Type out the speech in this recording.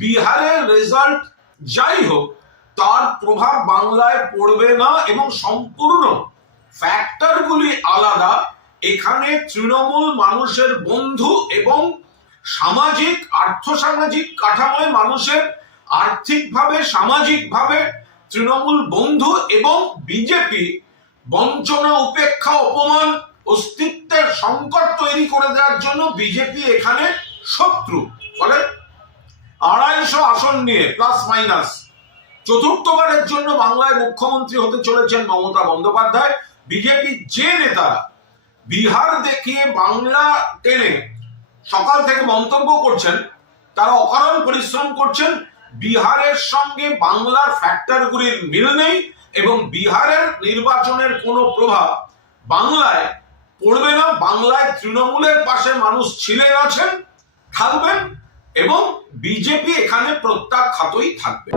বিহারের রেজাল্ট যাই হোক, তার প্রভাব বাংলায় পড়বে না এবং সম্পূর্ণ ফ্যাক্টরগুলি আলাদা। এখানে তৃণমূল মানুষের বন্ধু এবং সামাজিক, আর্থসামাজিক কাঠামোয় মানুষের আর্থিকভাবে, সামাজিকভাবে তৃণমূল বন্ধু এবং বিজেপি বঞ্চনা, উপেক্ষা, অপমান, অস্তিত্বের সংকট তৈরি করে দেওয়ার জন্য বিজেপি এখানে শত্রু। ফলে আসন নিয়ে প্লাস মাইনাস চতুর্থবারের জন্য বাংলায় মুখ্যমন্ত্রী হতে চলেছেন মমতা বন্দ্যোপাধ্যায়। বিজেপি যে নেতারা বিহার দেখিয়ে বাংলা টেনে সকাল থেকে মন্তব্য করছেন, তারা অকারণ পরিশ্রম করছেন। বিহারের সঙ্গে বাংলার ফ্যাক্টরগুলির মিল নেই এবং বিহারের নির্বাচনের কোনো প্রভাব বাংলায় পড়বে না। বাংলায় তৃণমূলের পাশে মানুষ ছিলেন, আছেন, থাকবেন এবং বিজেপি এখানে প্রত্যাখ্যাতই থাকবে।